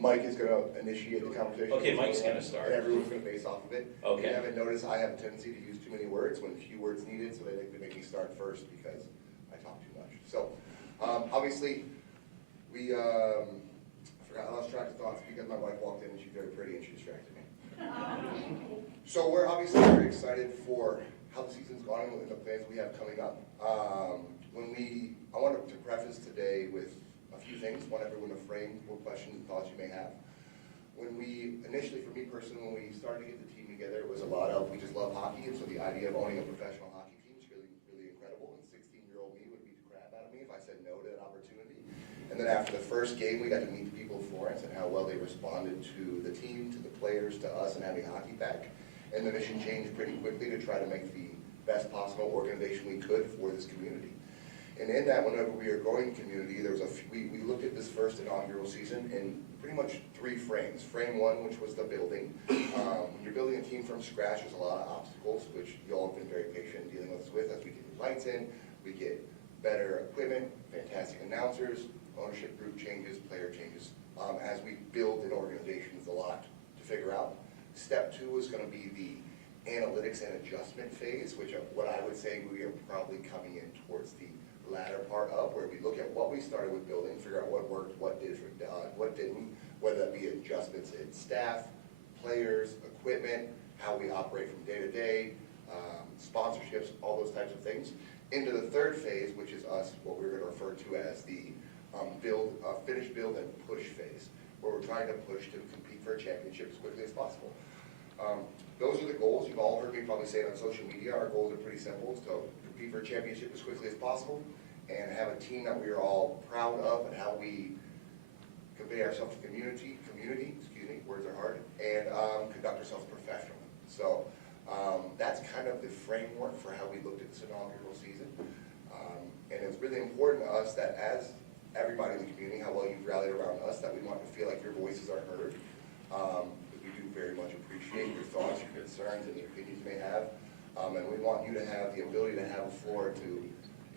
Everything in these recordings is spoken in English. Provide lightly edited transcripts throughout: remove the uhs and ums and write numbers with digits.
Mike is going to initiate the conversation. Okay, Mike's going to start. And everyone's going to base off of it. Okay. If you haven't noticed, I have a tendency to use too many words when few words needed, so they like to make me start first because I talk too much. So, obviously, I forgot, I lost track of thoughts because my wife walked in and she's very pretty and she distracted me. So we're obviously very excited for how the season's gone and the plans we have coming up. I wanted to preface today with a few things, want everyone to frame what questions and thoughts you may have. When we, initially for me personally, when we started to get the team together, it was a lot of, we just love hockey, and so the idea of owning a professional hockey team is really, really incredible, and 16-year-old me would beat the crap out of me if I said no to that opportunity. And then after the first game, we got to meet the people of Florence and how well they responded to the team, to the players, to us, and having hockey back. And the mission changed pretty quickly to try to make the best possible organization we could for this community. And in that, whenever we are growing community, there was we looked at this first inaugural season in pretty much 3 frames. Frame 1, which was the building. When you're building a team from scratch, there's a lot of obstacles, which you all have been very patient dealing with us with as we get the lights in, we get better equipment, fantastic announcers, ownership group changes, player changes. As we build an organization, there's a lot to figure out. Step 2 is going to be the analytics and adjustment phase, which what I would say we are probably coming in towards the latter part of, where we look at what we started with building, figure out what worked, what didn't, whether that be adjustments in staff, players, equipment, how we operate from day to day, sponsorships, all those types of things. Into the 3rd phase, which is us, what we're going to refer to as the finish, build, and push phase, where we're trying to push to compete for a championship as quickly as possible. Those are the goals. You've all heard me probably say it on social media. Our goals are pretty simple. It's to compete for a championship as quickly as possible and have a team that we are all proud of and how we convey ourselves to community, excuse me, words are hard, and conduct ourselves professionally. So that's kind of the framework for how we looked at this inaugural season. And it's really important to us that as everybody in the community, how well you've rallied around us, that we want to feel like your voices are heard. We do very much appreciate your thoughts, your concerns, and the opinions you may have. And we want you to have the ability to have a floor to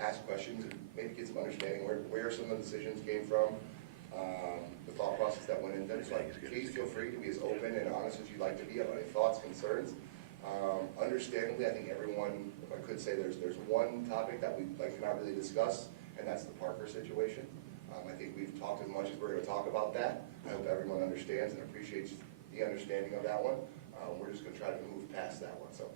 ask questions and maybe get some understanding where some of the decisions came from, the thought process that went into it. So please feel free to be as open and honest as you'd like to be about any thoughts, concerns. Understandably, I think everyone, if I could say, there's one topic that we cannot really discuss, and that's the Parker situation. I think we've talked as much as we're going to talk about that. I hope everyone understands and appreciates the understanding of that one. We're just going to try to move past that one. So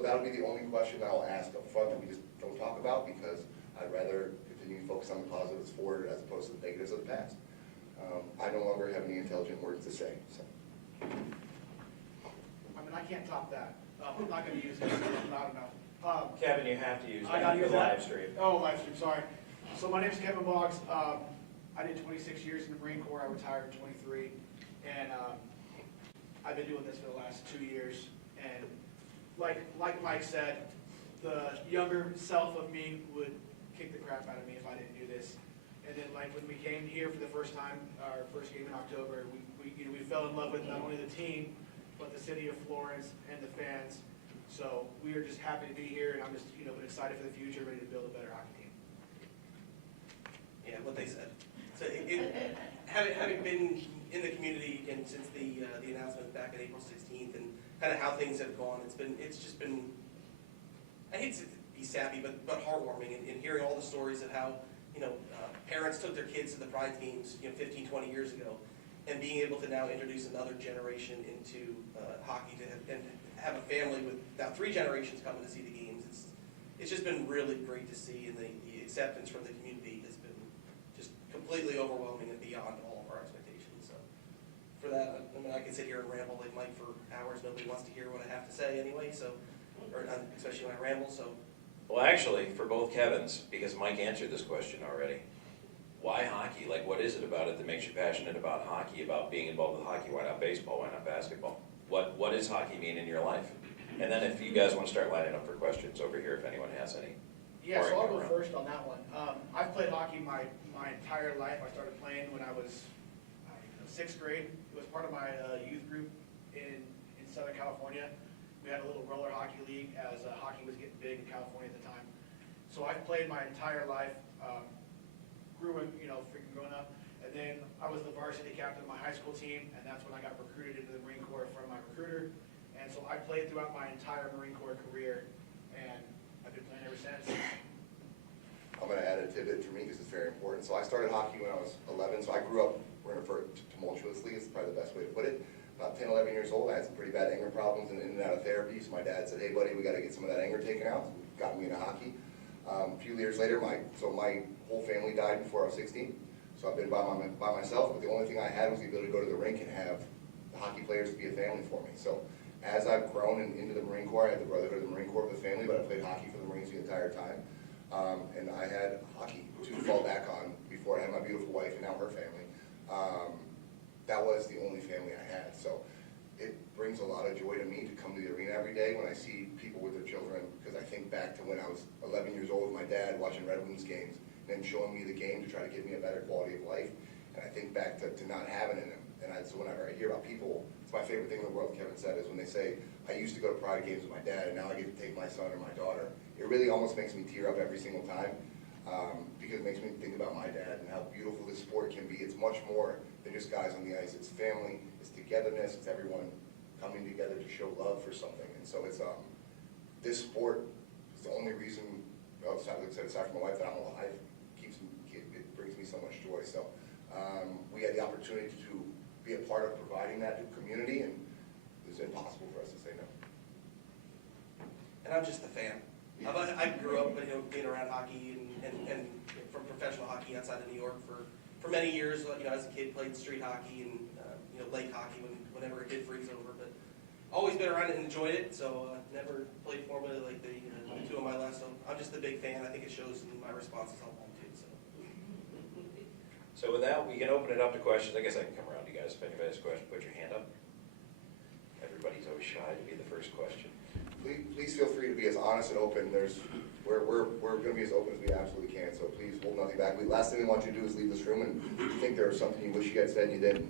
that'll be the only question that I'll ask up front that we just don't talk about, because I'd rather continue to focus on the positives forward as opposed to the negatives of the past. I no longer have any intelligent words to say. So. I mean, I can't top that. I'm not going to use it. It's not enough. Kevin, you have to use I gotta use the that. live stream. Oh, live stream, sorry. So my name is Kevin Boggs. I did 26 years in the Marine Corps. I retired in 23. And I've been doing this for the last 2 years. And like Mike said, the younger self of me would kick the crap out of me if I didn't do this. And then when we came here for the first time, our first game in October, we fell in love with not only the team, but the city of Florence and the fans. So we are just happy to be here, and I'm just excited for the future, ready to build a better hockey team. Yeah, what they said. So having been in the community again since the announcement back on April 16th, and kind of how things have gone, it's just been, I hate to be sappy, but heartwarming, and hearing all the stories of how parents took their kids to the Pride teams 15, 20 years ago, and being able to now introduce another generation into hockey and have a family with now 3 generations coming to see the games. It's just been really great to see, and the acceptance from the community has been just completely overwhelming and beyond all of our expectations. So for that, I mean, I can sit here and ramble like Mike for hours. Nobody wants to hear what I have to say anyway, so, or especially when I ramble. So. Well, actually, for both Kevins, because Mike answered this question already, why hockey? Like, what is it about it that makes you passionate about hockey, about being involved with hockey? Why not baseball? Why not basketball? What does hockey mean in your life? And then if you guys want to start lining up for questions over here, if anyone has any. Yeah, so I'll go first on that one. I've played hockey my entire life. I started playing when I was 6th grade. It was part of my youth group in Southern California. We had a little roller hockey league as hockey was getting big in California at the time. So I've played my entire life, grew up, freaking growing up. And then I was the varsity captain of my high school team, and that's when I got recruited into the Marine Corps from my recruiter. And so I played throughout my entire Marine Corps career, and I've been playing ever since. I'm going to add a tidbit for me because it's very important. So I started hockey when I was 11, so I grew up, we're going to refer to tumultuously, is probably the best way to put it. About 10, 11 years old, I had some pretty bad anger problems and in and out of therapy, so my dad said, hey buddy, we got to get some of that anger taken out. So got me into hockey. A few years later, my whole family died before I was 16, so I've been by myself, but the only thing I had was the ability to go to the rink and have the hockey players to be a family for me. So as I've grown into the Marine Corps, I had the brotherhood of the Marine Corps of the family, but I played hockey for the Marines the entire time. And I had hockey to fall back on before I had my beautiful wife and now her family. That was the only family I had. So it brings a lot of joy to me to come to the arena every day when I see people with their children, because I think back to when I was 11 years old with my dad watching Red Wings games and then showing me the game to try to give me a better quality of life. And I think back to not having it. So whenever I hear about people, it's my favorite thing in the world, Kevin said, is when they say, I used to go to pride games with my dad and now I get to take my son or my daughter. It really almost makes me tear up every single time because it makes me think about my dad and how beautiful this sport can be. It's much more than just guys on the ice. It's family, it's togetherness, it's everyone coming together to show love for something. And so it's this sport is the only reason, aside from my wife, that I'm alive. It brings me so much joy. So we had the opportunity to be a part of providing that to the community, and it's impossible for us to say no. And I'm just a fan. I grew up, being around hockey and from professional hockey outside of New York for many years. As a kid, played street hockey and lake hockey whenever it did freeze over. But always been around it and enjoyed it. So never played formally like the two on my left. So I'm just a big fan. I think it shows in my responses on home too. So with that, we can open it up to questions. I guess I can come around to you guys. If anybody has a question, put your hand up. Everybody's always shy to be the first question. Please feel free to be as honest and open. We're going to be as open as we absolutely can, so please hold nothing back. Last thing we want you to do is leave this room and think there was something you wish you had said and you didn't.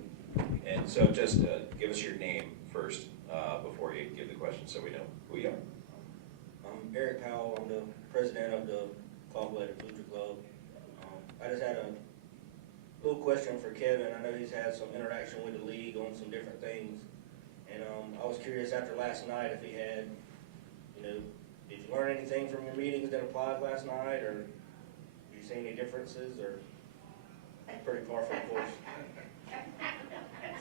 And so just give us your name first before you give the question so we know who you are. I'm Eric Powell. I'm the president of the Cold-Blooded Blucher Club. I just had a little question for Kevin. I know he's had some interaction with the league on some different things. And I was curious after last night if he had, did you learn anything from your meetings that applied last night, or did you see any differences, or pretty par from the course?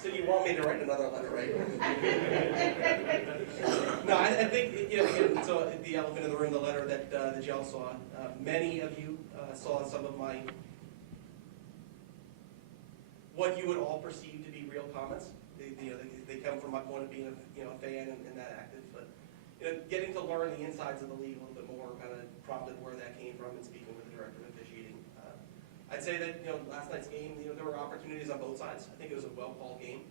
So you want me to write another letter, right? No, I think, again, so the elephant in the room, the letter that y'all saw, many of you saw some of what you would all perceive to be real comments. They come from my point of being a fan and that active, but getting to learn the insides of the league a little bit more kind of prompted where that came from and speaking with the director of officiating. I'd say that last night's game, there were opportunities on both sides. I think it was a well-called game.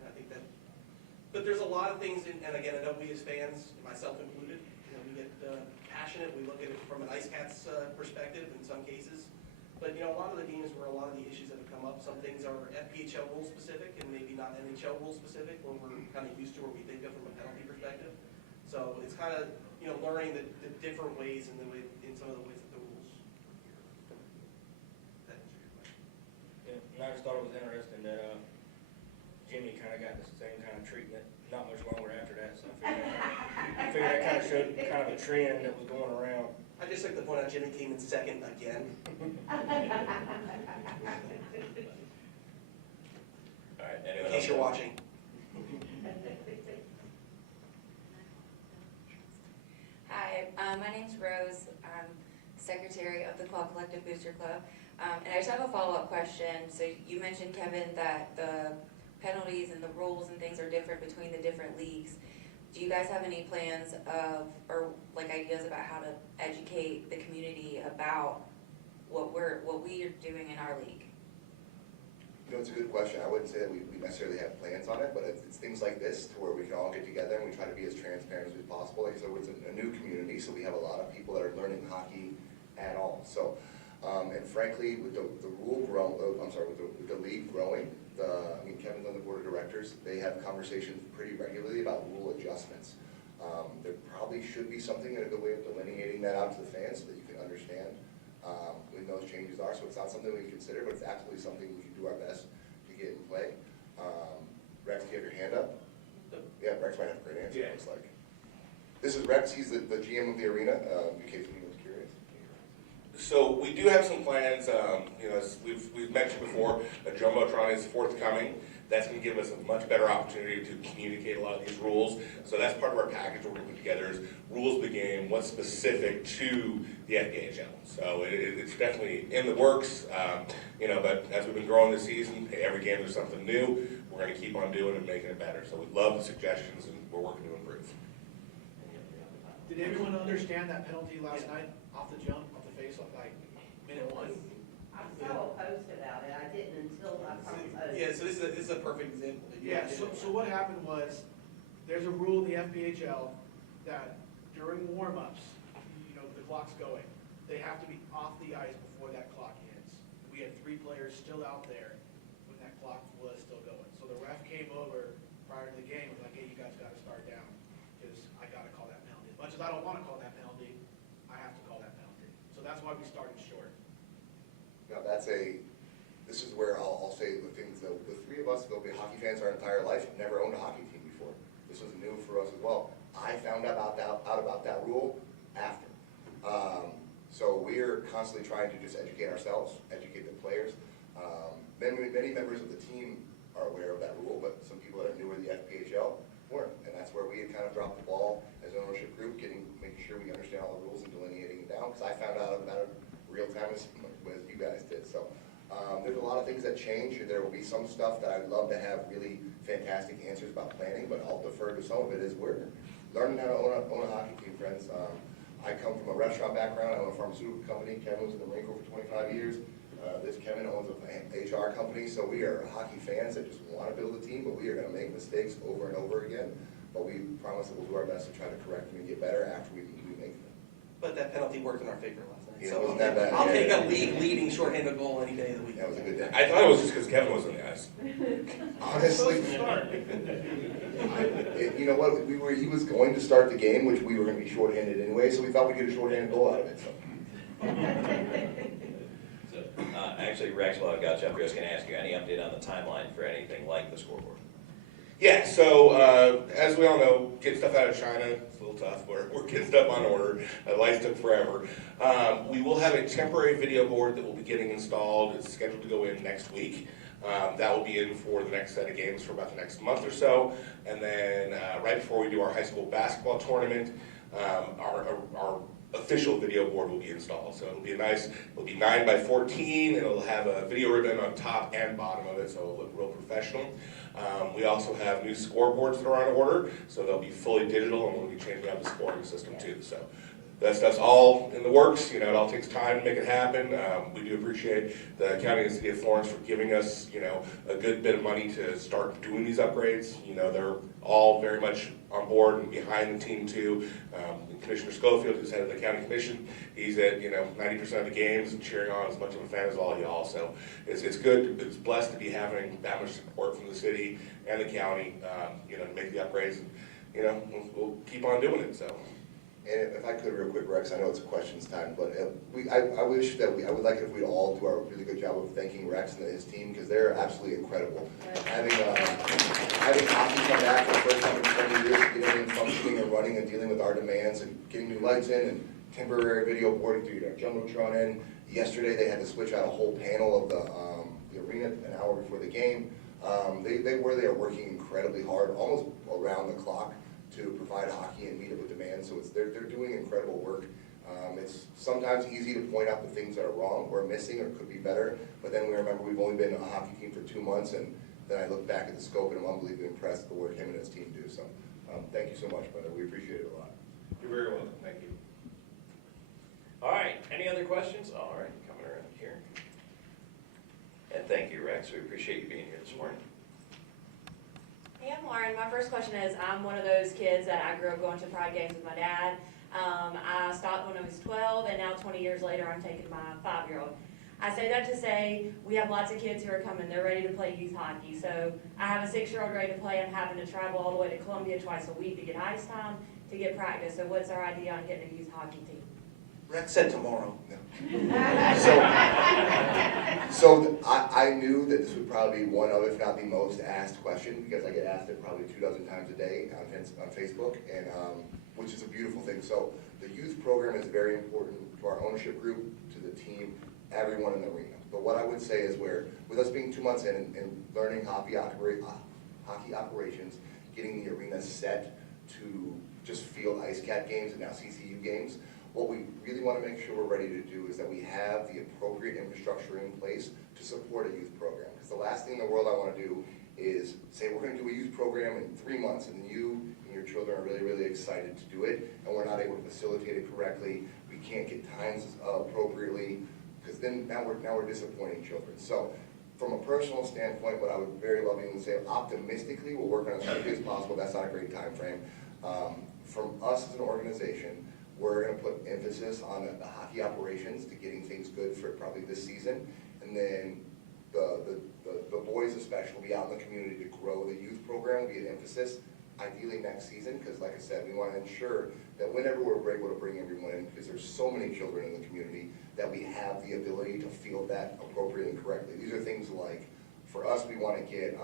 I think that, but there's a lot of things, and again, I know we as fans, myself included, we get passionate. We look at it from an IceCats perspective in some cases. But a lot of the games where a lot of the issues that have come up, some things are FPHL rule specific and maybe not NHL rule specific when we're kind of used to what we think of from a penalty perspective. So it's kind of learning the different ways in some of the ways that the rules. That answers your question. Yeah, and I just thought it was interesting that Jimmy kind of got the same kind of treatment not much longer after that. So I figured that kind of showed kind of a trend that was going around. I just like to point out Jimmy came in second again. All right, anyone In case you're watching. Hi, my name's Rose. I'm secretary of the Claw Collective Booster Club. And I just have a follow-up question. So you mentioned, Kevin, that the penalties and the rules and things are different between the different leagues. Do you guys have any plans or ideas about how to educate the community about what we are doing in our league? It's a good question. I wouldn't say that we necessarily have plans on it, but it's things like this to where we can all get together and we try to be as transparent as possible. Like I said, it's a new community, so we have a lot of people that are learning hockey at all. So, and frankly, with the with the league growing, Kevin's on the board of directors. They have conversations pretty regularly about rule adjustments. There probably should be something and a good way of delineating that out to the fans so that you can understand. when those changes are. So it's not something we consider, but it's absolutely something we can do our best to get in play. Rex, do you have your hand up? Yeah, Rex might have a great answer, it looks like. This is Rex, he's the GM of the arena, in case anyone was curious. So we do have some plans, as we've mentioned before, a Jumbotron is forthcoming. That's going to give us a much better opportunity to communicate a lot of these rules. So that's part of our package we're going to put together is rules of the game, what's specific to the FPHL. So it's definitely in the works, but as we've been growing this season, hey, every game there's something new. We're going to keep on doing and making it better. So we love the suggestions and we're working to improve. Did everyone understand that penalty last night off the jump, off the face, off like minute one? I saw a post about it, I didn't until I saw the post. Yeah, so this is a perfect example. Yeah, so what happened was, there's a rule in the FPHL that during warm-ups, the clock's going, they have to be off the ice before that clock ends. We had 3 players still out there when that clock was still going. So the ref came over prior to the game, and was like, hey, you guys gotta start down, because I gotta call that penalty. As much as I don't wanna call that penalty, I have to call that penalty. So that's why we started short. Now this is where I'll say the things, the 3 of us who have been hockey fans our entire life have never owned a hockey team before. This was new for us as well. I found out about that rule after. So we're constantly trying to just educate ourselves, educate the players. Many members of the team are aware of that rule, but some people that are newer to the FPHL weren't. And that's where we had kind of dropped the ball as an ownership group, making sure we understand all the rules and delineating it down, because I found out about it real time as you guys did. So there's a lot of things that change. There will be some stuff that I'd love to have really fantastic answers about planning, but I'll defer to some of it as we're learning how to own a hockey team, friends. I come from a restaurant background. I own a pharmaceutical company. Kevin was in the Marine Corps for 25 years. This Kevin owns an HR company, so we are hockey fans that just want to build a team, but we are going to make mistakes over and over again. But we promise that we'll do our best to try to correct them and get better after we make them. But that penalty worked in our favor last night. Yeah, So it wasn't that bad. I'll take a leading shorthanded goal any day of the week. That was a good day. I thought it was just because Kevin was on the ice. Honestly, you know what? He was going to start the game, which we were going to be shorthanded anyway, so we thought we'd get a shorthanded goal out of it. So. Actually, Rex, while I've got you up here, I was going to ask you any update on the timeline for anything like the scoreboard? Yeah, so as we all know, getting stuff out of China, it's a little tough. We're getting stuff on order. Lights took forever. We will have a temporary video board that will be getting installed. It's scheduled to go in next week. That will be in for the next set of games for about the next month or so. And then right before we do our high school basketball tournament, our official video board will be installed. So it'll be it'll be 9 by 14, and it'll have a video ribbon on top and bottom of it, so it'll look real professional. We also have new scoreboards that are on order, so they'll be fully digital, and we'll be changing out the scoring system too. So that stuff's all in the works. It all takes time to make it happen. We do appreciate the county and city of Florence for giving us, a good bit of money to start doing these upgrades. They're all very much on board and behind the team too. Commissioner Schofield, who's head of the county commission, he's at 90% of the games and cheering on as much of a fan as all y'all. So it's good. It's blessed to be having that much support from the city and the county, to make the upgrades. And, we'll keep on doing it. So. And if I could real quick, Rex, I know it's a questions time, but I wish that I would like it if we'd all do a really good job of thanking Rex and his team, because they're absolutely incredible. Having hockey come back for the first time in 20 years, getting everything functioning and running and dealing with our demands and getting new lights in and temporary video boarding through our Jumbotron in. Yesterday they had to switch out a whole panel of the arena an hour before the game. They are working incredibly hard, almost around the clock, to provide hockey and meet up with demand. So they're doing incredible work. It's sometimes easy to point out the things that are wrong or missing or could be better, but then we remember we've only been a hockey team for 2 months, and then I look back at the scope and I'm unbelievably impressed with the work him and his team do. So thank you so much, brother. We appreciate it a lot. You're very welcome. Thank you. All right, any other questions? All right, coming around here. And thank you, Rex. We appreciate you being here this morning. Hey, I'm Lauren. My first question is, I'm one of those kids that I grew up going to Pride games with my dad. I stopped when I was 12, and now 20 years later, I'm taking my 5-year-old. I say that to say, we have lots of kids who are coming. They're ready to play youth hockey. So I have a 6-year-old ready to play. I'm having to travel all the way to Columbia twice a week to get ice time, to get practice. So what's our idea on getting a youth hockey team? Rex said tomorrow. So I knew that this would probably be one of, if not the most asked question, because I get asked it probably 24 times a day on Facebook, and which is a beautiful thing. So the youth program is very important to our ownership group, to the team, everyone in the arena. But what I would say is with us being 2 months in and learning hockey operations, getting the arena set to just field IceCat games and now CCU games, what we really want to make sure we're ready to do is that we have the appropriate infrastructure in place to support a youth program. Because the last thing in the world I want to do is say we're going to do a youth program in 3 months, and then you and your children are really, really excited to do it, and we're not able to facilitate it correctly. We can't get times appropriately, because then now we're disappointing children. So from a personal standpoint, what I would very lovingly say, optimistically, we'll work on it as quickly as possible. That's not a great time frame. From us as an organization, we're going to put emphasis on the hockey operations to getting things good for probably this season, and then the boys especially will be out in the community to grow the youth program, will be an emphasis, ideally next season, because like I said, we want to ensure that whenever we're able to bring everyone in, because there's so many children in the community, that we have the ability to field that appropriately and correctly. These are things like, for us, we want to get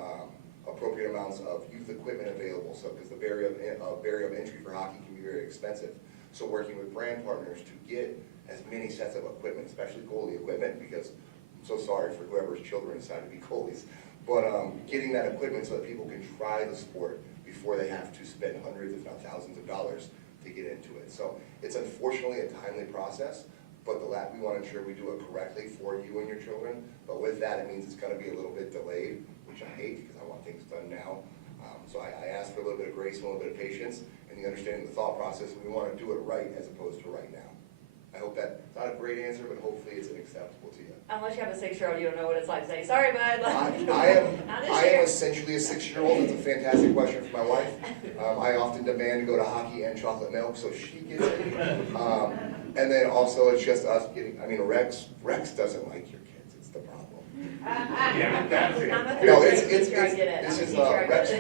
appropriate amounts of youth equipment available, so because the barrier of entry for hockey can be very expensive. So working with brand partners to get as many sets of equipment, especially goalie equipment, because I'm so sorry for whoever's children decide to be goalies, but getting that equipment so that people can try the sport before they have to spend hundreds, if not thousands of dollars to get into it. So it's unfortunately a timely process, but we want to ensure we do it correctly for you and your children. But with that, it means it's going to be a little bit delayed, which I hate because I want things done now. So I ask for a little bit of grace and a little bit of patience and the understanding of the thought process. We want to do it right as opposed to right now. I hope that's not a great answer, but hopefully it's acceptable to you. Unless you have a 6-year-old, you don't know what it's like to say, sorry, bud. I am essentially a 6-year-old. It's a fantastic question for my wife. I often demand to go to hockey and chocolate milk, so she gets it. And then also it's just us getting, Rex doesn't like your kids. It's the problem. Yeah, that's it. No,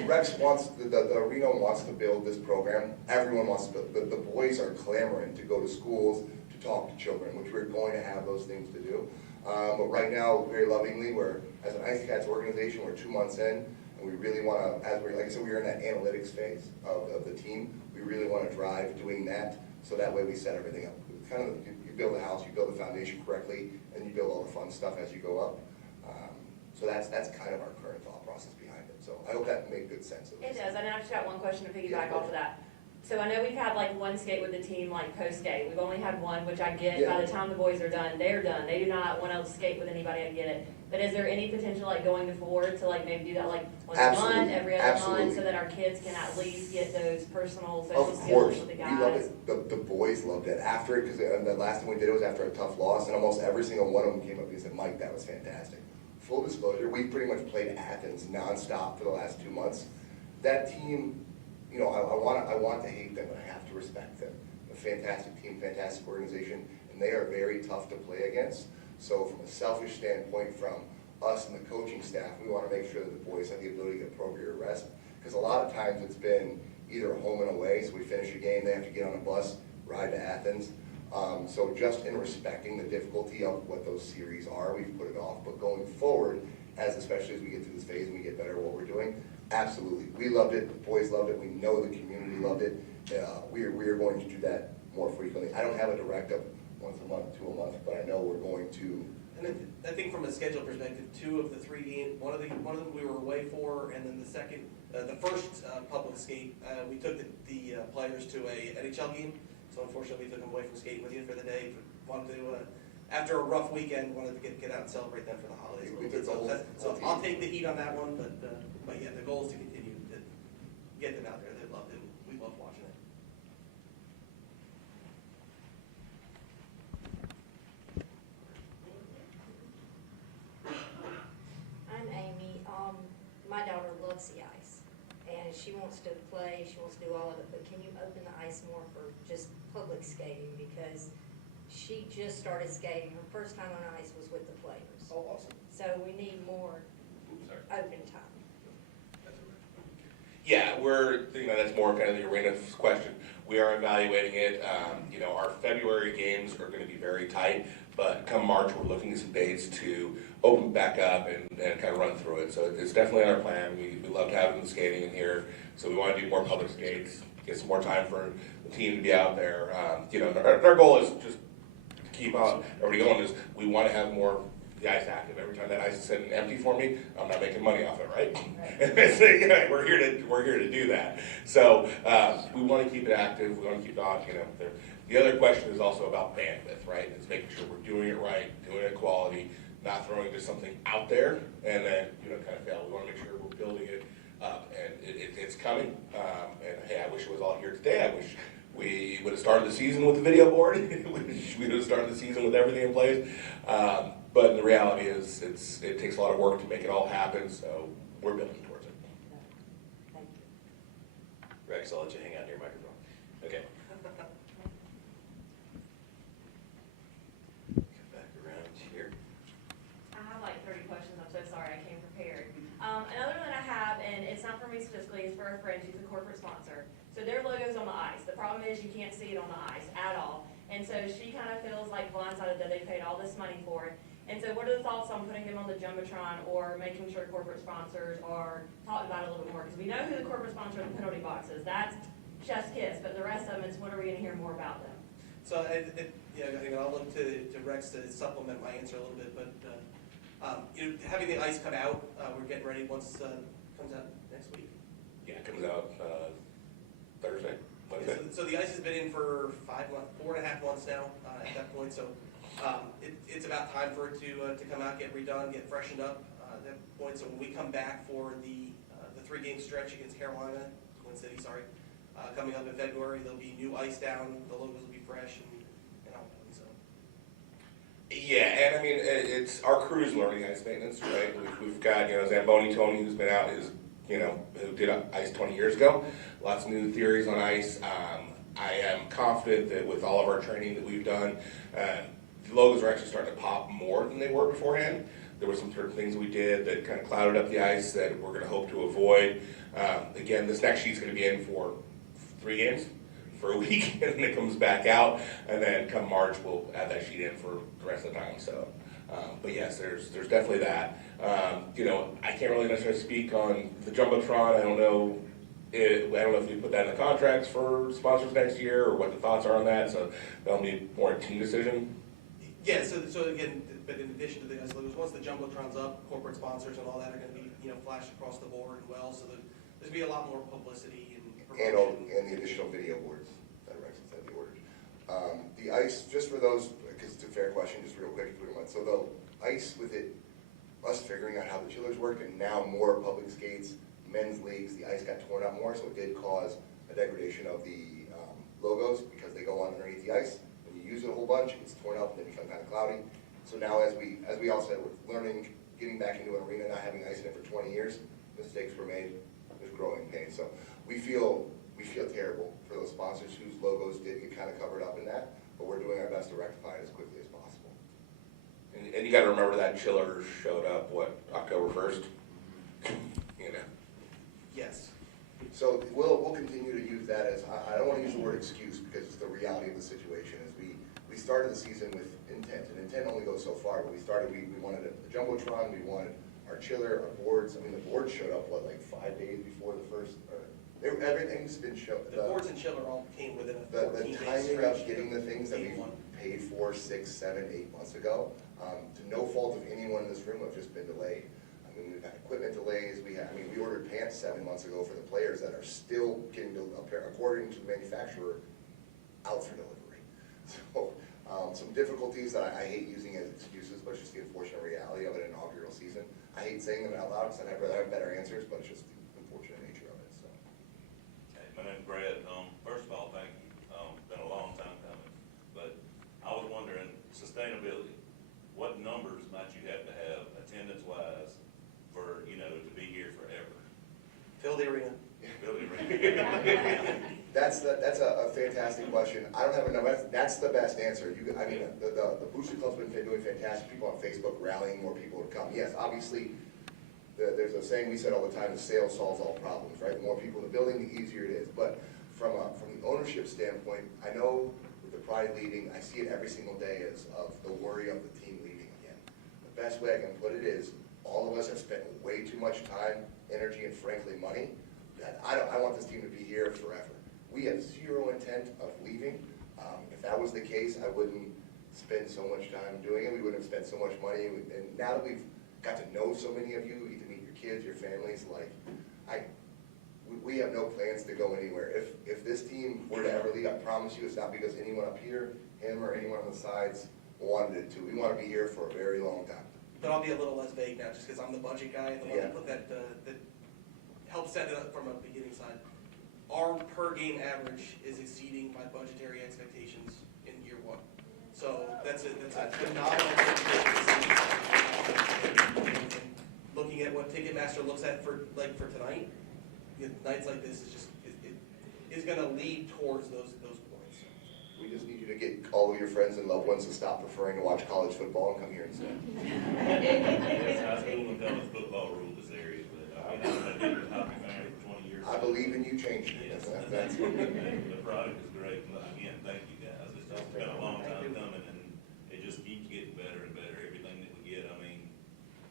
Rex wants, the arena wants to build this program. Everyone wants to build, the boys are clamoring to go to schools to talk to children, which we're going to have those things to do. But right now, very lovingly, as an IceCats organization, we're 2 months in, and we really want to, like I said, we're in that analytics phase of the team. We really want to drive doing that, so that way we set everything up. Kind of, you build a house, you build the foundation correctly, and you build all the fun stuff as you go up. So that's kind of our current thought process behind it. So I hope that made good sense. It does, and I just got one question to piggyback off of that. So I know we've had like one skate with the team, like post-skate. We've only had one, which I get, by the time the boys are done, they're done. They do not want to skate with anybody, I get it. But is there any potential like going forward to like maybe do that like once a month, every other month, so that our kids can at least get those personal social skills with the guys? We love it. The boys loved it. After it, because the last time we did it was after a tough loss, and almost every single one of them came up and said, Mike, that was fantastic. Full disclosure, we've pretty much played Athens nonstop for the last 2 months. That team, I want to hate them, but I have to respect them. A fantastic team, fantastic organization, and they are very tough to play against. So from a selfish standpoint, from us and the coaching staff, we want to make sure that the boys have the ability to get appropriate rest. Because a lot of times it's been either home and away, so we finish a game, they have to get on a bus, ride to Athens. So just in respecting the difficulty of what those series are, we've put it off. But going forward, especially as we get through this phase and we get better at what we're doing, absolutely. We loved it, the boys loved it, we know the community loved it. We are going to do that more frequently. I don't have a directive once a month, 2 a month, but I know we're going to. And I think from a schedule perspective, 2 of the 3 games, one of them we were away for, and then the first public skate, we took the players to a NHL game. So unfortunately, we took them away from skating with you for the day. Wanted to, after a rough weekend, wanted to get out and celebrate them for the holidays. So I'll take the heat on that one, but yeah, the goal is to continue to get them out there. They loved it. We loved watching it. I'm Amy. My daughter loves the ice, and she wants to play, she wants to do all of it, but can you open the ice more for just public skating? Because she just started skating. Her first time on ice was with the players. Oh, awesome. So we need more open time. Yeah, that's more kind of the arena question. We are evaluating it. Our February games are gonna be very tight, but come March, we're looking at some dates to open back up and kind of run through it. So it's definitely on our plan. We loved having the skating in here, so we wanna do more public skates, get some more time for the team to be out there. Our goal is just to keep everybody going, is we wanna have more the ice active. Every time that ice is sitting empty for me, I'm not making money off it, right? So, we're here to do that. So we want to keep it active. We want to keep it on. The other question is also about bandwidth, right? It's making sure we're doing it right, doing it quality, not throwing just something out there and then kind of fail. We want to make sure we're building it up, and it's coming. And hey, I wish it was all here today. I wish we would have started the season with the video board. We would have started the season with everything in place. But the reality is, it takes a lot of work to make it all happen, so we're building towards it. Thank you. Rex, I'll let you hang on to your microphone. Okay. Come back around here. I have like 30 questions. I'm so sorry, I came prepared. Another one I have, and it's not for me specifically, it's for a friend who's a corporate sponsor. So their logo's on the ice. The problem is you can't see it on the ice at all. And so she kind of feels like blindsided that they paid all this money for it. And so what are the thoughts on putting them on the Jumbotron or making sure corporate sponsors are talking about it a little bit more? Because we know who the corporate sponsor of the penalty box is. That's chef's kiss, but the rest of them is when are we going to hear more about them? So, I think I'll look to Rex to supplement my answer a little bit, but, having the ice come out, we're getting ready once it comes out next week. Yeah, it comes out Thursday, Wednesday. Yeah, so the ice has been in for 4.5 months now at that point, so it's about time for it to come out, get redone, get freshened up at that point. So when we come back for the 3-game stretch against Carolina, Twin City, coming up in February, there'll be new ice down, the logos will be fresh and all that, so. Yeah, and I mean, it's our crew's learning ice maintenance, right? We've got, Zamboni Tony, who's been out, who did ice 20 years ago. Lots of new theories on ice. I am confident that with all of our training that we've done, the logos are actually starting to pop more than they were beforehand. There were some certain things we did that kind of clouded up the ice that we're going to hope to avoid. Again, this next sheet's going to be in for 3 games for a week, and then it comes back out, and then come March we'll add that sheet in for the rest of the time. So, but yes, there's definitely that. I can't really necessarily speak on the Jumbotron. I don't know if we put that in the contracts for sponsors next year or what the thoughts are on that. So that'll be more a team decision. Yeah, so again, but in addition to the ice logos, once the Jumbotron's up, corporate sponsors and all that are going to be flashed across the board as well. So there's going to be a lot more publicity and promotion. And the additional video boards that Rex said he ordered. The ice, just for those, because it's a fair question, just real quick, if we don't mind. So the ice with it, us figuring out how the chillers work, and now more public skates, men's leagues, the ice got torn up more, so it did cause a degradation of the logos because they go on underneath the ice. When you use it a whole bunch, it's torn up and they become kind of cloudy. So now, as we all said, we're learning, getting back into an arena, not having ice in it for 20 years. Mistakes were made. There's growing pain. So we feel terrible for those sponsors whose logos did get kind of covered up in that, but we're doing our best to rectify it as quickly as possible. And you got to remember that chiller showed up October 1st. Yes. So we'll continue to use that as, I don't want to use the word excuse because it's the reality of the situation. Is we started the season with intent, and intent only goes so far. When we started, we wanted a Jumbotron, we wanted our chiller, our boards. I mean, the boards showed up, like 5 days before the first, everything's been shown. The boards and chiller all came within a 14-day The timing stretch. of getting the things that we paid for 6, 7, 8 months ago, to no fault of anyone in this room, have just been delayed. I mean, we've had equipment delays. We ordered pants 7 months ago for the players that are still getting, according to the manufacturer, out for delivery. So some difficulties that I hate using as excuses, but it's just the unfortunate reality of an inaugural season. I hate saying them out loud because I'd rather have better answers, but it's just the unfortunate nature of it. So. Hey, my name's Brad. First of all, thank you. Been a long time coming, but I was wondering, sustainability. What numbers might you have to have attendance-wise for to be here forever? Fill the arena. Fill the arena. That's a fantastic question. I don't have a number. That's the best answer. The Booster Club's been doing fantastic. People on Facebook rallying more people to come. Yes, obviously, there's a saying we said all the time, the sale solves all problems, right? The more people in the building, the easier it is. But from the ownership standpoint, I know with the Pride leaving, I see it every single day as of the worry of the team leaving again. The best way I can put it is, all of us have spent way too much time, energy, and frankly, money, that I want this team to be here forever. We have zero intent of leaving. If that was the case, I wouldn't spend so much time doing it. We wouldn't have spent so much money. And now that we've got to know so many of you, you get to meet your kids, your families, like, we have no plans to go anywhere. If this team were to ever leave, I promise you, it's not because anyone up here, him or anyone on the sides wanted it to. We want to be here for a very long time. But I'll be a little less vague now, just because I'm the budget guy, the one that helps set it up from a beginning side. Our per game average is exceeding my budgetary expectations in year one. So that's a phenomenal thing. Looking at what Ticketmaster looks at for tonight, nights like this is going to lead towards those points. We just need you to get all of your friends and loved ones to stop preferring to watch college football and come here instead. Yes, high school and college football rule this area, but I've been a hockey fan for 20 years. I believe in you changing it. Yes. That's The product is great. Again, thank you guys. It's been a long time coming, and it just keeps getting better and better. Everything that we get, I mean,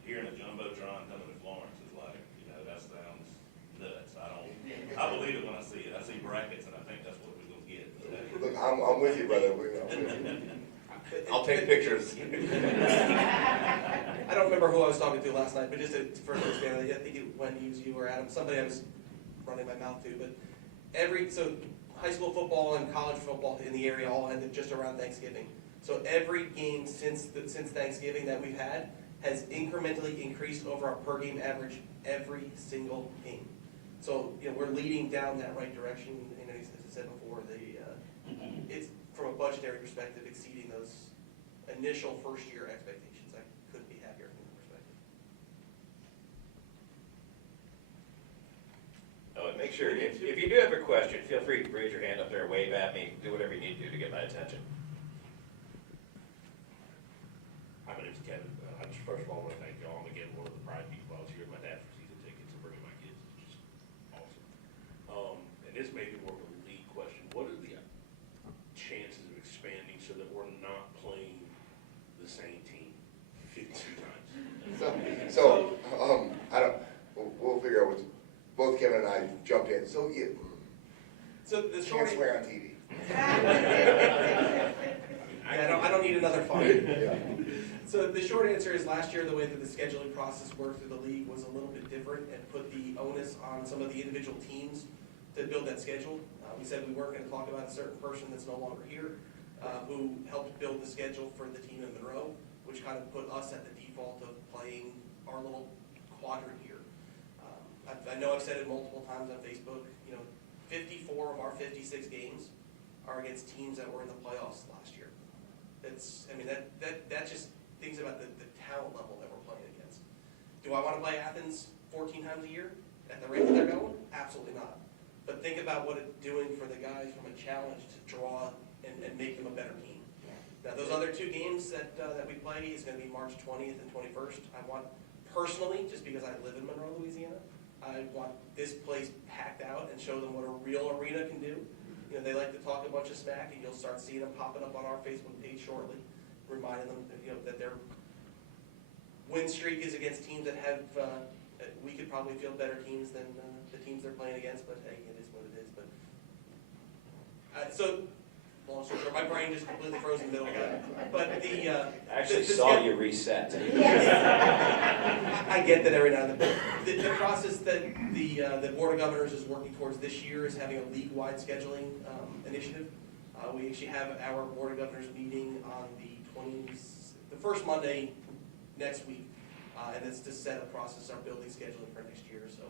hearing a jumbotron coming to Florence is like, that sounds nuts. I believe it when I see it. I see brackets, and I think that's what we're gonna get. Look, I'm with you, brother. I'll take pictures. I don't remember who I was talking to last night, but just to further expand on it, I think it Wendy was you or Adam, somebody I was running my mouth to, but so high school football and college football in the area all ended just around Thanksgiving. So every game since Thanksgiving that we've had has incrementally increased over our per game average every single game. So we're leading down that right direction. As I said before, it's from a budgetary perspective exceeding those initial first year expectations. I couldn't be happier from that perspective. Make sure, if you do have a question, feel free to raise your hand up there, wave at me, do whatever you need to get my attention. Hi, my name's Kevin. I just first of all want to thank y'all, and again, one of the Pride people. I was here with my dad for season tickets and bringing my kids, which is awesome. And this may be more of a league question. What are the chances of expanding so that we're not playing the same team 52 times? I don't. We'll figure out what. Both Kevin and I jumped in. So the short can't swear on TV. I don't need another fight. Yeah. So the short answer is last year the way that the scheduling process worked through the league was a little bit different and put the onus on some of the individual teams to build that schedule. We said we weren't going to talk about a certain person that's no longer here who helped build the schedule for the team in Monroe, which kind of put us at the default of playing our little quadrant here. I know I've said it multiple times on Facebook, 54 of our 56 games are against teams that were in the playoffs last year. That just thinks about the talent level that we're playing against. Do I want to play Athens 14 times a year at the rate that they're going? Absolutely not. But think about what it's doing for the guys from a challenge to draw and make them a better team. Now, those other two games that we play is going to be March 20th and 21st. I want, personally, just because I live in Monroe, Louisiana, I want this place packed out and show them what a real arena can do. They like to talk a bunch of smack, and you'll start seeing them popping up on our Facebook page shortly, reminding them that their win streak is against teams that have, we could probably field better teams than the teams they're playing against, but hey, it is what it is. But so, long story short, my brain just completely froze in the middle of that. But I actually saw you reset. I get that every now and then. The process that the Board of Governors is working towards this year is having a league-wide scheduling initiative. We actually have our Board of Governors meeting on the first Monday next week, and it's to set a process, our building scheduling for next year. So,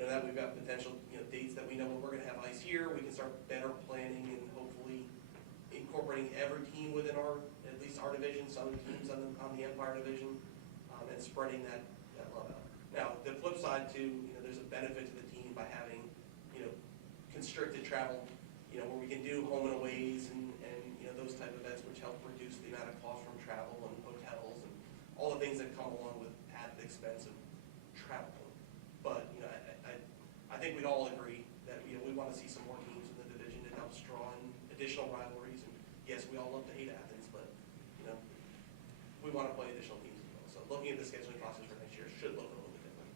that we've got potential dates that we know we're going to have ice here. We can start better planning and hopefully incorporating every team within at least our division, some of the teams on the Empire Division, and spreading that love out. Now, the flip side too, there's a benefit to the team by having, constricted travel, where we can do home and aways and those type of events, which help reduce the amount of cost from travel and hotels and all the things that come along with at the expense of travel. think we'd all agree that, we want to see some more teams in the division. It helps draw in additional rivalries. And yes, we all love to hate Athens, but, we want to play additional teams as well. So looking at the scheduling process for next year should look a little bit different.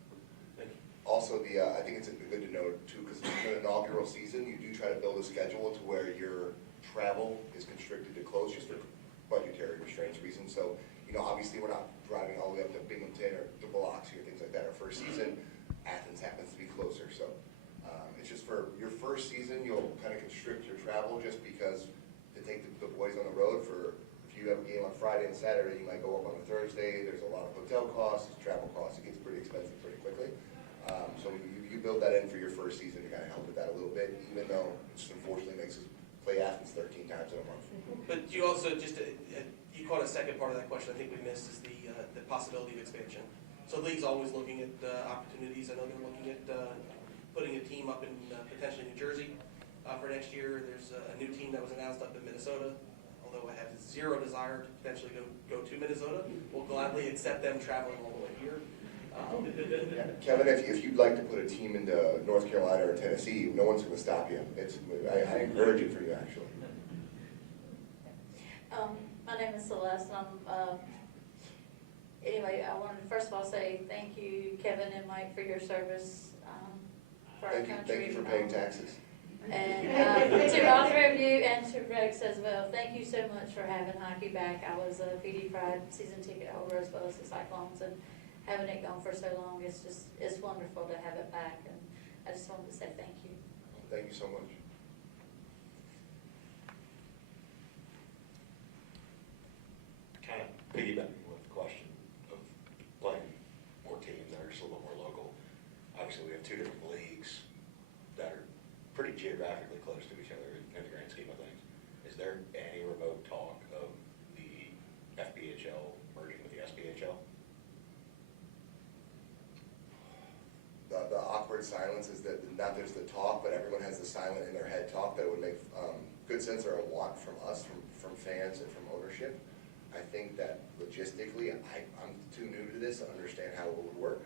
Thank you. Also, I think it's good to note too, because in the inaugural season, you do try to build a schedule to where your travel is constricted to close just for budgetary restraints reasons. So, obviously we're not driving all the way up to Binghamton or to Biloxi or things like that. Our first season, Athens happens to be closer. So it's just for your first season, you'll kind of constrict your travel just because to take the boys on the road for, if you have a game on Friday and Saturday, you might go up on a Thursday. There's a lot of hotel costs, travel costs. It gets pretty expensive pretty quickly. So you build that in for your first season to kind of help with that a little bit, even though it just unfortunately makes us play Athens 13 times in a month. But you also you caught a second part of that question I think we missed is the possibility of expansion. So the league's always looking at opportunities. I know they're looking at putting a team up in potentially New Jersey for next year. There's a new team that was announced up in Minnesota. Although I have zero desire to potentially go to Minnesota, we'll gladly accept them traveling all the way here. Kevin, if you'd like to put a team into North Carolina or Tennessee, no one's going to stop you. I encourage it for you, actually. My name is Celeste. Anyway, I wanted to first of all say thank you, Kevin and Mike, for your service for our country. Thank you for paying taxes. And to all three of you and to Rex as well, thank you so much for having hockey back. I was a PD Pride season ticket holder as well as the Cyclones, and having it gone for so long, it's wonderful to have it back, and I just wanted to say thank you. Thank you so much. Kind of piggybacking with the question of playing more teams that are just a little more local. Obviously, we have two different leagues that are pretty geographically close to each other in the grand scheme of things. Is there any remote talk of the FBHL merging with the SBHL? The awkward silence is that not there's the talk, but everyone has the silent in their head talk that would make good sense or a want from us, from fans and from ownership. I think that logistically, I'm too new to this to understand how it would work.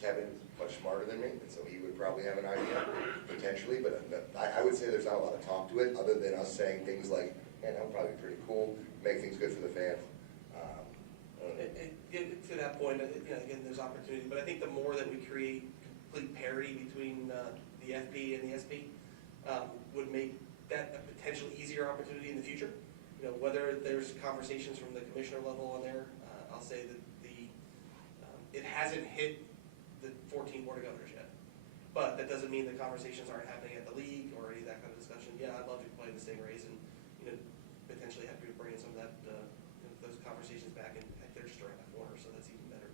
Kevin's much smarter than me, and so he would probably have an idea, potentially, but I would say there's not a lot of talk to it, other than us saying things like, man, that would probably be pretty cool, make things good for the fans. To that point, again, there's opportunity, but I think the more that we create complete parity between the FB and the SP would make that a potential easier opportunity in the future. Whether there's conversations from the commissioner level on there, I'll say that it hasn't hit the 14 Board of Governors yet. But that doesn't mean the conversations aren't happening at the league or any of that kind of discussion. Yeah, I'd love to play the Stingrays and potentially have to bring in some of that those conversations back, and they're just around the corner, so that's even better.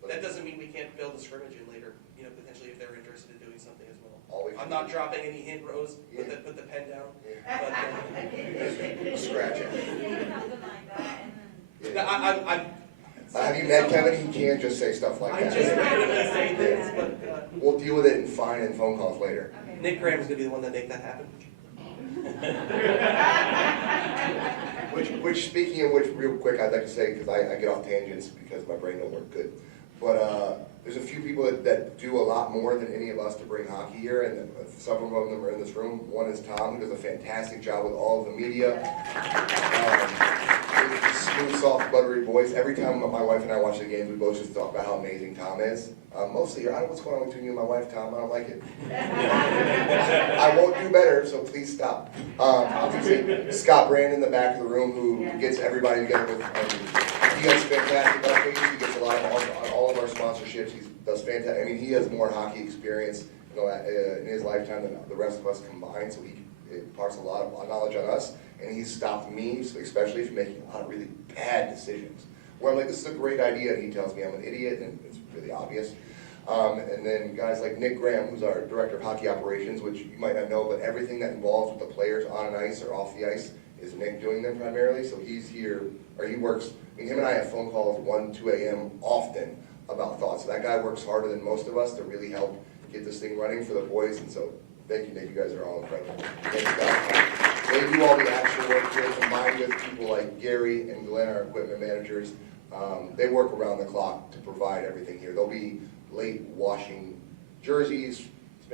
But that doesn't mean we can't build a scrimmage in later. Potentially if they're interested in doing something as well. I'm not dropping any hint, Rose. Put the pen down. Yeah. But, Scratch it. I'm Have you met Kevin? He can't just say stuff like I that. just randomly say things, but We'll deal with it in fine and phone calls later. Nick Graham is going to be the one that make that happen. Which, speaking of which, real quick, I'd like to say, because I get off tangents because my brain don't work good, but there's a few people that do a lot more than any of us to bring hockey here, and several of them are in this room. One is Tom, who does a fantastic job with all of the media. His smooth, soft, buttery voice. Every time my wife and I watch the games, we both just talk about how amazing Tom is. Mostly, I don't know what's going on between you and my wife, Tom. I don't like it. I won't do better, so please stop. Obviously, Scott Brand in the back of the room, who gets everybody together. He has fantastic updates. He gets a lot on all of our sponsorships. He does fantastic. I mean, he has more hockey experience in his lifetime than the rest of us combined, so he imparts a lot of knowledge on us. And he's stopped me, especially from making a lot of really bad decisions. Where I'm like, this is a great idea, and he tells me I'm an idiot, and it's really obvious. And then guys like Nick Graham, who's our Director of Hockey Operations, which you might not know, but everything that involves with the players on an ice or off the ice is Nick doing them primarily. So he's here, or he works, I mean, him and I have phone calls 1, 2 a.m. often about thoughts. So that guy works harder than most of us to really help get this thing running for the boys, and so thank you, Nick. You guys are all incredible. Thank you guys. They do all the actual work here, combined with people like Gary and Glenn, our equipment managers. They work around the clock to provide everything here. They'll be late washing jerseys,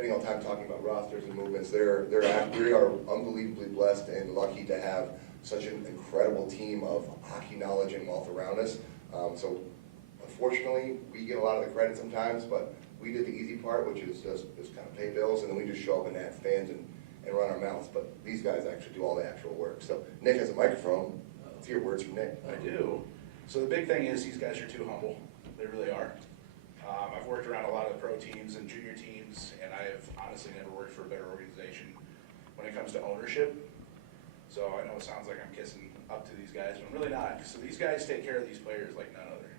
spending all the time talking about rosters and movements. We are unbelievably blessed and lucky to have such an incredible team of hockey knowledge and wealth around us. So unfortunately, we get a lot of the credit sometimes, but we did the easy part, which is just kind of pay bills, and then we just show up and have fans and run our mouths. But these guys actually do all the actual work. So Nick has a microphone. A few words from Nick. I do. So the big thing is these guys are too humble. They really are. I've worked around a lot of pro teams and junior teams, and I have honestly never worked for a better organization when it comes to ownership. So I know it sounds like I'm kissing up to these guys, but I'm really not. So these guys take care of these players like none other.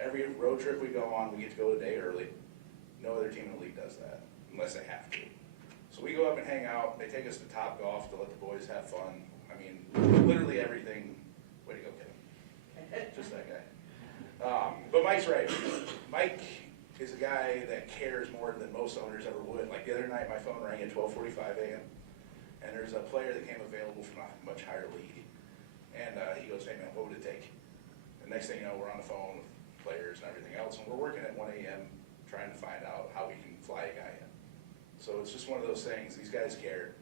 Every road trip we go on, we get to go a day early. No other team in the league does that, unless they have to. So we go up and hang out. They take us to Top Golf to let the boys have fun. I mean, literally everything. Way to go, Kevin. Just that guy. But Mike's right. Mike is a guy that cares more than most owners ever would. Like the other night, my phone rang at 12:45 a.m. and there's a player that came available from a much higher league. And he goes, "Hey man, what would it take?" The next thing you know, we're on the phone with players and everything else, and we're working at 1 a.m. trying to find out how we can fly a guy in. So it's just one of those things. These guys care.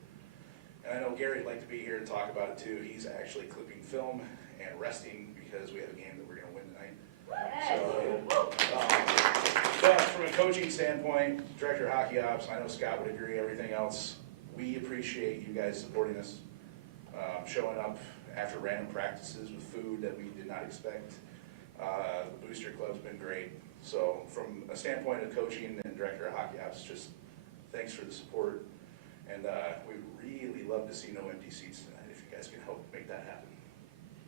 And I know Gary'd like to be here to talk about it too. He's actually clipping film and resting because we have a game that we're going to win tonight. But from a coaching standpoint, Director of Hockey Ops, I know Scott would agree, everything else, we appreciate you guys supporting us, showing up after random practices with food that we did not expect. The Booster Club's been great. So from a standpoint of coaching and Director of Hockey Ops, just thanks for the support. And we really love to see no empty seats tonight if you guys can help make that happen.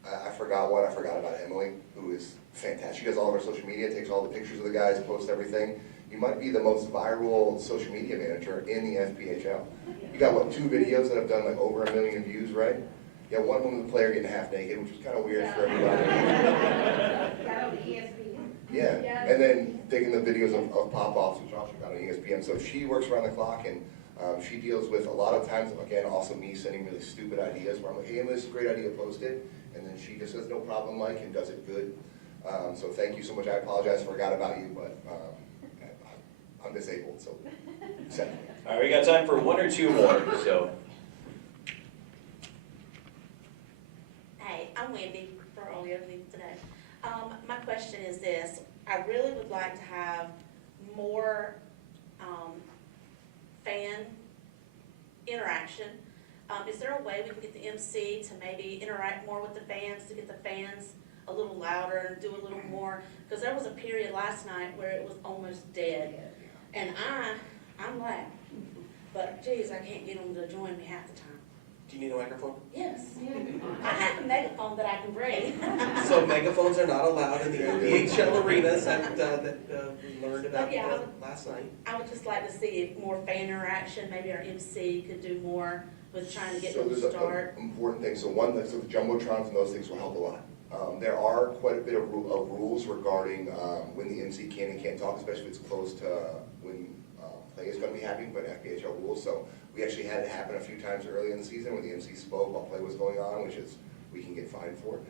I forgot about Emily, who is fantastic. She does all of our social media, takes all the pictures of the guys, posts everything. You might be the most viral social media manager in the FPHL. You got, what, 2 videos that have done like over 1 million views, right? Yeah, one of them was the player getting half naked, which was kind of weird for everybody. Got on ESPN. Yeah, and then taking the videos of pop-offs, which also got on ESPN. So she works around the clock, and she deals with a lot of times, again, also me sending really stupid ideas where I'm like, hey, Emily, this is a great idea, post it. And then she just says, no problem, Mike, and does it good. So thank you so much. I apologize, I forgot about you, but I'm disabled, so accept me. All right, we got time for 1 or 2 more, so. Hey, I'm Wendy for all your leave today. My question is this: I really would like to have more fan interaction. Is there a way we can get the MC to maybe interact more with the fans, to get the fans a little louder and do a little more? Because there was a period last night where it was almost dead, and I'm loud, but geez, I can't get them to join me half the time. Do you need a microphone? Yes. I have a megaphone that I can bring. So megaphones are not allowed in the NPHL arenas that we learned about last night. I would just like to see if more fan interaction, maybe our MC could do more with trying to get them to So start. there's an important thing. So one, so the jumbotrons and those things will help a lot. There are quite a bit of rules regarding when the MC can and can't talk, especially if it's close to when play is going to be happening, but FPHL rules. So we actually had it happen a few times early in the season when the MC spoke while play was going on, which is we can get fined for.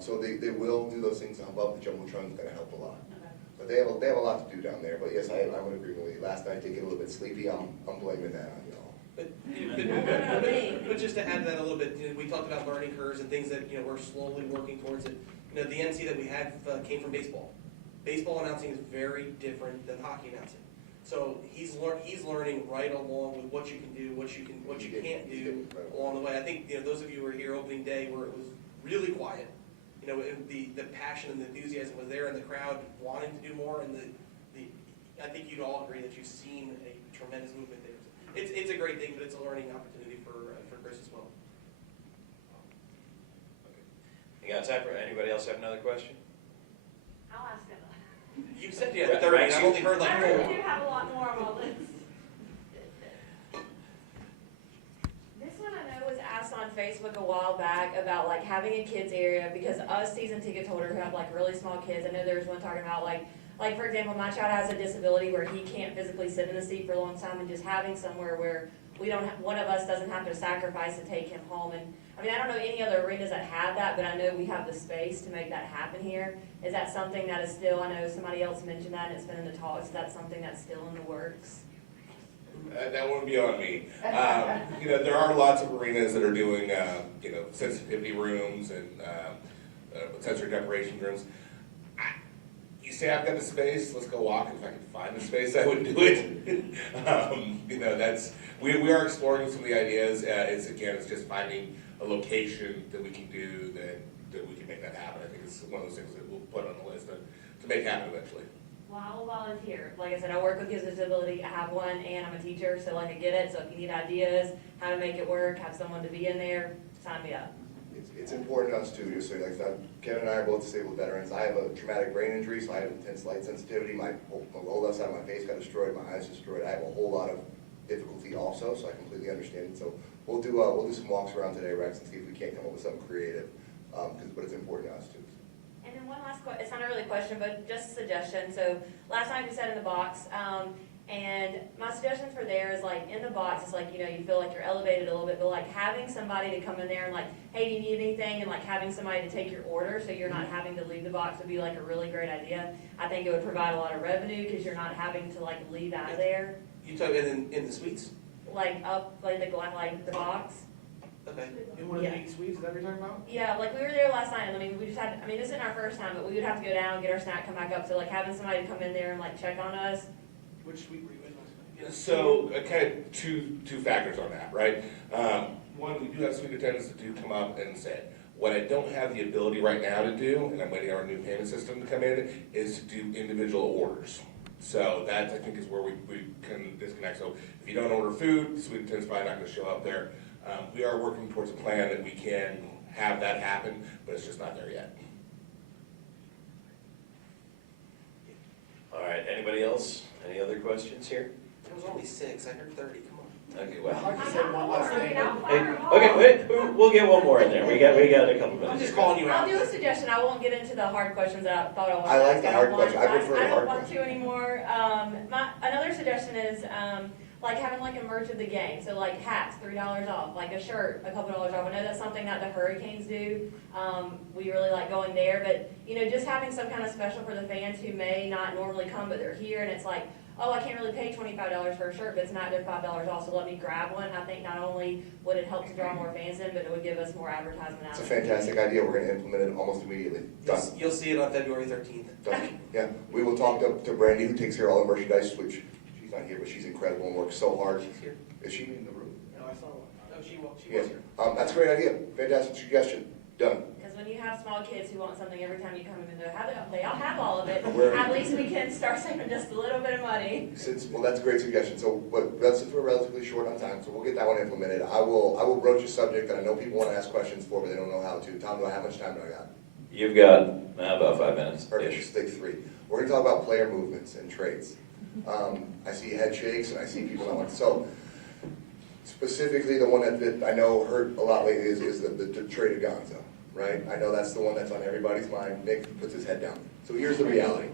So they will do those things above the jumbotron. Is going to help a lot. Okay. But they have a lot to do down there. But yes, I would agree with you. Last night they get a little bit sleepy. I'm blaming that on y'all. But just to add to that a little bit, we talked about learning curves and things that we're slowly working towards it. The MC that we had came from baseball. Baseball announcing is very different than hockey announcing. So he's learning right along with what you can do, what you can't do along the way. I think those of you who were here opening day where it was really quiet. The passion and the enthusiasm was there in the crowd wanting to do more, and I think you'd all agree that you've seen a tremendous movement there. It's a great thing, but it's a learning opportunity for Chris as well. You got time for anybody else have another question? I'll ask him. You said you had 30, I've only heard like 4. I really do have a lot more on my list. This one I know was asked on Facebook a while back about like having a kids area, because us season ticket holders who have like really small kids, I know there was one talking about like for example, my child has a disability where he can't physically sit in a seat for a long time, and just having somewhere where we don't have, one of us doesn't have to sacrifice to take him home. And I mean, I don't know any other arenas that have that, but I know we have the space to make that happen here. Is that something that is still, I know somebody else mentioned that and it's been in the talks, is that something that's still in the works? that won't be on me. You know, there are lots of arenas that are doing, you know, sensitivity rooms and sensory deprivation rooms. You say I've got the space, let's go walk. If I could find the space, I would do it. You know, we are exploring some of the ideas. It's just finding a location that we can do that we can make that happen. I think it's one of those things that we'll put on the list to make happen eventually. Well, I will volunteer. Like I said, I work with kids with disability. I have one, and I'm a teacher, so like I get it. So if you need ideas, how to make it work, have someone to be in there, sign me up. It's important to us too, just so like Kevin and I are both disabled veterans. I have a traumatic brain injury, so I have intense light sensitivity. My whole left side of my face got destroyed, my eyes destroyed. I have a whole lot of difficulty also, so I completely understand it. So we'll do some walks around today, Rex, and see if we can't come up with something creative, but it's important to us too. And then one last question, it's not really a question, but just a suggestion. So last night we sat in the box, and my suggestion for there is like in the box, it's like, you know, you feel like you're elevated a little bit, but like having somebody to come in there and like, hey, do you need anything? And like having somebody to take your order so you're not having to leave the box would be like a really great idea. I think it would provide a lot of revenue because you're not having to like leave out of there. You talk in the suites? Like up, like the box. Okay. In one of the main suites, is that what you're talking about? Yeah, like we were there last night, and I mean, we just had, I mean, this isn't our first time, but we would have to go down, get our snack, come back up, so like having somebody to come in there and like check on us. Which suite were you in last night? So, kind of two factors on that, right? One, we do have suite attendants that do come up and sit. What I don't have the ability right now to do, and I'm waiting on our new payment system to come in, is to do individual orders. So that, I think, is where we can disconnect. So if you don't order food, the suite attendant's probably not gonna show up there. We are working towards a plan that we can have that happen, but it's just not there yet. All right, anybody else? Any other questions here? There was only 6, I heard 30, come on. Okay, I'd well. like to say one last thing. Okay, wait, we'll get one more in there. We got a couple minutes. I'm just calling you I'll out. do a suggestion, I won't get into the hard questions that I thought I wanted I to like ask. the hard don't want- question. I prefer the I hard don't want question. to anymore. Another suggestion is, like having like a merch of the game, so like hats, $3 off, like a shirt, a couple dollars off. I know that's something that the Hurricanes do. We really like going there, but you know, just having some kind of special for the fans who may not normally come, but they're here, and it's like, oh, I can't really pay $25 for a shirt, but it's not, they're $5 off, so let me grab one. I think not only would it help to draw more fans in, but it would give us more advertisement out It's a of it. fantastic idea. We're gonna implement it almost immediately. Done. You'll see it on February 13th. Done. Yeah, we will talk to Brandy, who takes care of all the merchandise, which she's not here, but she's incredible and works so hard. She's here. Is she in the room? No, I saw one. No, she Yes. was here. That's a great idea. Fantastic suggestion. Done. Because when you have small kids who want something every time you come in, they all have all of it. Where- At least we can start saving just a little bit of money. Well, that's a great suggestion. So, but since we're relatively short on time, so we'll get that one implemented. I will broach a subject that I know people want to ask questions for, but they don't know how to. Tom, how much time do I got? You've got about 5 minutes. Perfect, just take 3. We're gonna talk about player movements and trades. I see head shakes and I see people that want, so specifically the one that I know hurt a lot lately is the trade of Gonzo, right? I know that's the one that's on everybody's mind. Nick puts his head down. So here's the reality.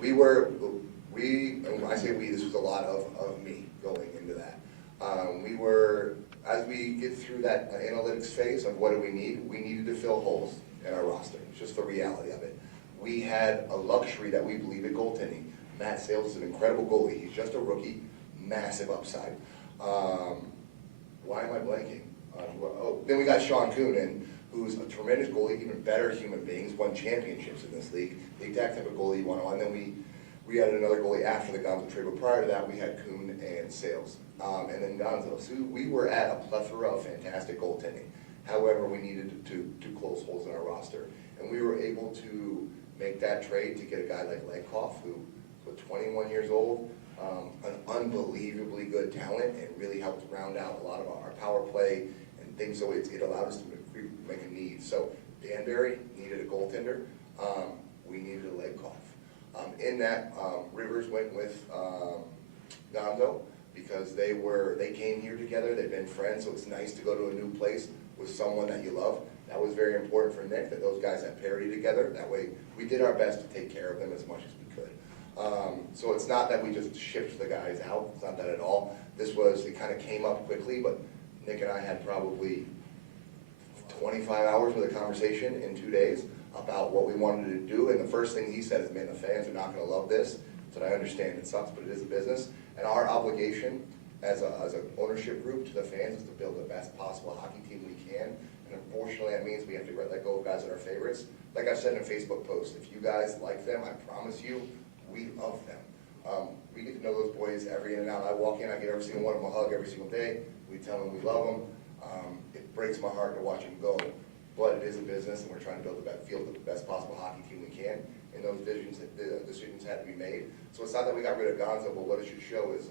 And I say we, this was a lot of me going into that. As we get through that analytics phase of what do we needed to fill holes in our roster. It's just the reality of it. We had a luxury that we believe at goaltending. Matt Sales is an incredible goalie. He's just a rookie, massive upside. Why am I blanking? Then we got Sean Coonan, who's a tremendous goalie, even better human beings, won championships in this league. The exact type of goalie you want to. And then we added another goalie after the Gonzo trade, but prior to that we had Coon and Sales. And then Gonzo. So we were at a plethora of fantastic goaltending. However, we needed to close holes in our roster. And we were able to make that trade to get a guy like Legkoff, who was 21 years old, an unbelievably good talent, and really helped round out a lot of our power play and things. So it allowed us to make a need. So Danbury needed a goaltender. We needed a Legkoff. In that, Rivers went with Gonzo because they came here together. They've been friends, so it's nice to go to a new place with someone that you love. That was very important for Nick, that those guys had parity together. That way, we did our best to take care of them as much as we could. So it's not that we just shipped the guys out. It's not that at all. It kind of came up quickly, but Nick and I had probably 25 hours with a conversation in 2 days about what we wanted to do. And the first thing he said is, man, the fans are not going to love this. So I understand it sucks, but it is a business. And our obligation as an ownership group to the fans is to build the best possible hockey team we can. And unfortunately, that means we have to let go of guys that are favorites. Like I've said in a Facebook post, if you guys like them, I promise you, we love them. We get to know those boys every in and out. I walk in, I give every single one of them a hug every single day. We tell them we love them. It breaks my heart to watch them go, but it is a business, and we're trying to build the best possible hockey team we can. And those decisions had to be made. So it's not that we got rid of Gonzo, but what it should show is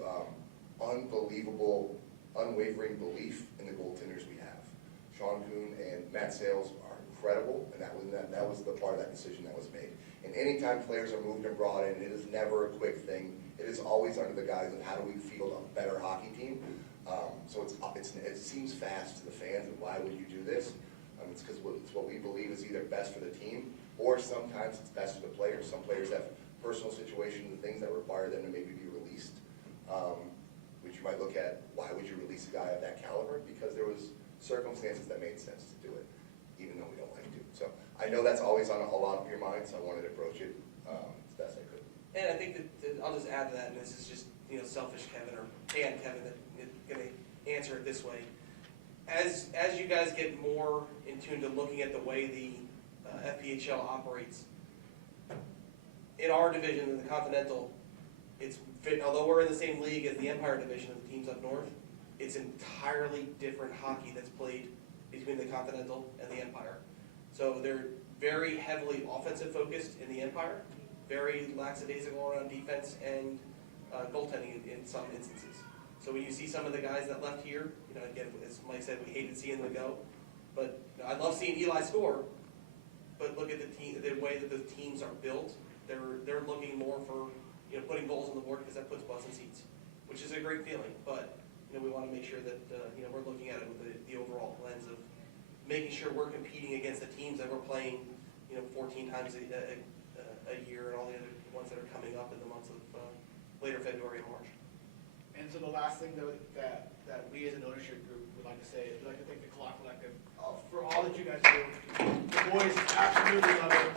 unbelievable, unwavering belief in the goaltenders we have. Sean Kuhn and Matt Sales are incredible, and that was the part of that decision that was made. And anytime players are moved and brought in, it is never a quick thing. It is always under the guise of how do we field a better hockey team. So it seems fast to the fans, and why would you do this? It's because it's what we believe is either best for the team, or sometimes it's best for the players. Some players have personal situations and things that require them to maybe be released, which you might look at, why would you release a guy of that caliber? Because there was circumstances that made sense to do it, even though we don't like to. So I know that's always on a lot of your minds, so I wanted to approach it as best I could. And I think that I'll just add to that, and this is just, selfish Kevin or fan Kevin that is going to answer it this way. As you guys get more in tune to looking at the way the FPHL operates, in our division, in the Continental, although we're in the same league as the Empire division of the teams up north, it's entirely different hockey that's played between the Continental and the Empire. So they're very heavily offensive focused in the Empire, very lackadaisical around defense and goaltending in some instances. So when you see some of the guys that left here, again, as Mike said, we hated seeing them go, but I love seeing Eli score. But look at the way that the teams are built. They're looking more for putting goals on the board because that puts butts in seats, which is a great feeling. But we want to make sure that we're looking at it with the overall lens of making sure we're competing against the teams that we're playing 14 times a year, and all the other ones that are coming up in the months of later February and March. And so the last thing that we as an ownership group would like to say is we'd like to thank the Clock Collective for all that you guys do. The boys absolutely love it.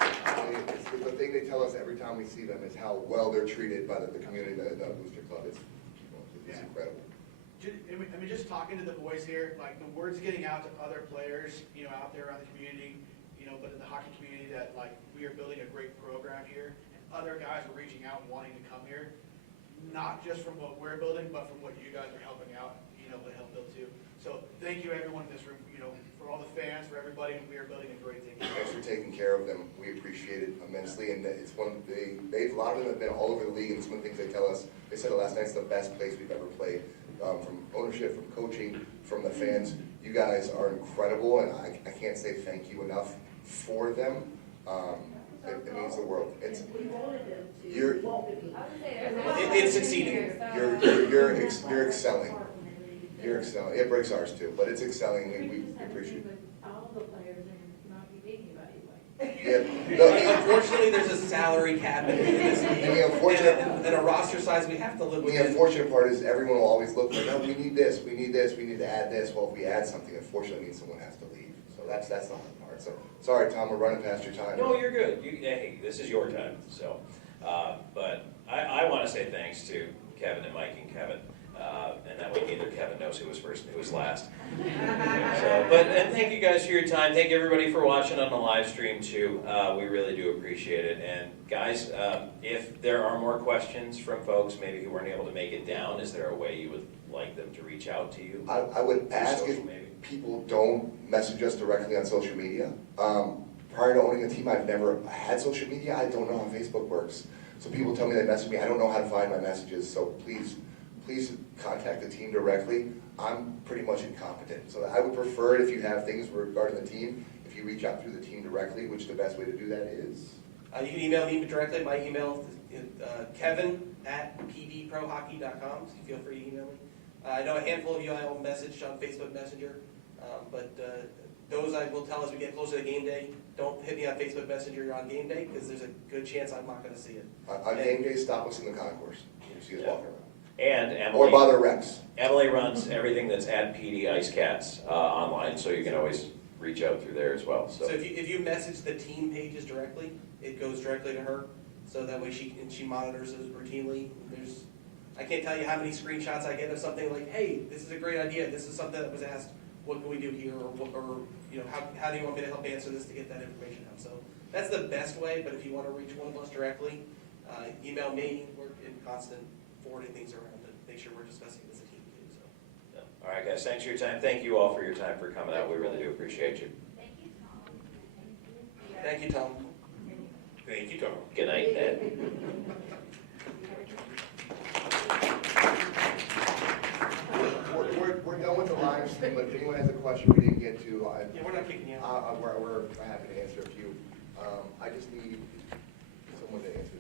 The thing they tell us every time we see them is how well they're treated by the community, the Booster Club. It's incredible. I mean, just talking to the boys here, like the word's getting out to other players, out there around the community, but in the hockey community that like we are building a great program here, and other guys are reaching out and wanting to come here, not just from what we're building, but from what you guys are helping out, to help build too. So thank you everyone in this room, for all the fans, for everybody, and we are building a great thing. Thanks for taking care of them. We appreciate it immensely, and it's a lot of them have been all over the league, and it's one of the things they tell us. They said it last night, it's the best place we've ever played. From ownership, from coaching, from the fans. You guys are incredible, and I can't say thank you enough for them. It means the world. It's succeeding. You're excelling. You're excelling. It breaks ours too, but it's excelling. We appreciate it. All the players are not be beating anybody. Yeah. Unfortunately, there's a salary cap in this league, and a roster size we have to live with. The unfortunate part is everyone will always look like, no, we need this, we need this, we need to add this. Well, if we add something, unfortunately, it means someone has to leave. So that's the hard part. So sorry, Tom, we're running past your time. No, you're good. Hey, this is your time. So, but I want to say thanks to Kevin and Mike and Kevin. And that way neither Kevin knows who was first and who was last. And thank you guys for your time. Thank everybody for watching on the live stream too. We really do appreciate it. And guys, if there are more questions from folks maybe who weren't able to make it down, is there a way you would like them to reach out to you? I would ask if people don't message us directly on social media. Prior to owning a team, I've never had social media. I don't know how Facebook works. So people tell me they message me. I don't know how to find my messages. So please contact the team directly. I'm pretty much incompetent. So I would prefer it if you have things regarding the team, if you reach out through the team directly, which the best way to do that is? You can email me directly. My email is kevin@pdprohockey.com, so feel free to email me. I know a handful of you I will message on Facebook Messenger, but those I will tell as we get closer to game day. Don't hit me on Facebook Messenger on game day, because there's a good chance I'm not going to see it. On game day, stop us in the concourse. You see us walking around. And Emily, or bother Rex. Emily runs everything that's at PD IceCats online, so you can always reach out through there as well. So if you message the team pages directly, it goes directly to her, so that way she monitors it routinely. I can't tell you how many screenshots I get of something like, hey, this is a great idea, this is something that was asked, what can we do here, or you know, how do you want me to help answer this to get that information out? So that's the best way, but if you want to reach one of us directly, email me, we're in constant forwarding things around to make sure we're discussing this as a team too, so. All right, guys, thanks for your time. Thank you all for your time for coming out. We really do appreciate you. Thank you, Tom. Thank you, Tom. Thank you, Tom. Good night, Ned. We're done with the live stream, but if anyone has a question we didn't get to, Yeah, we're not kicking you out. we're happy to answer a few. I just need someone to answer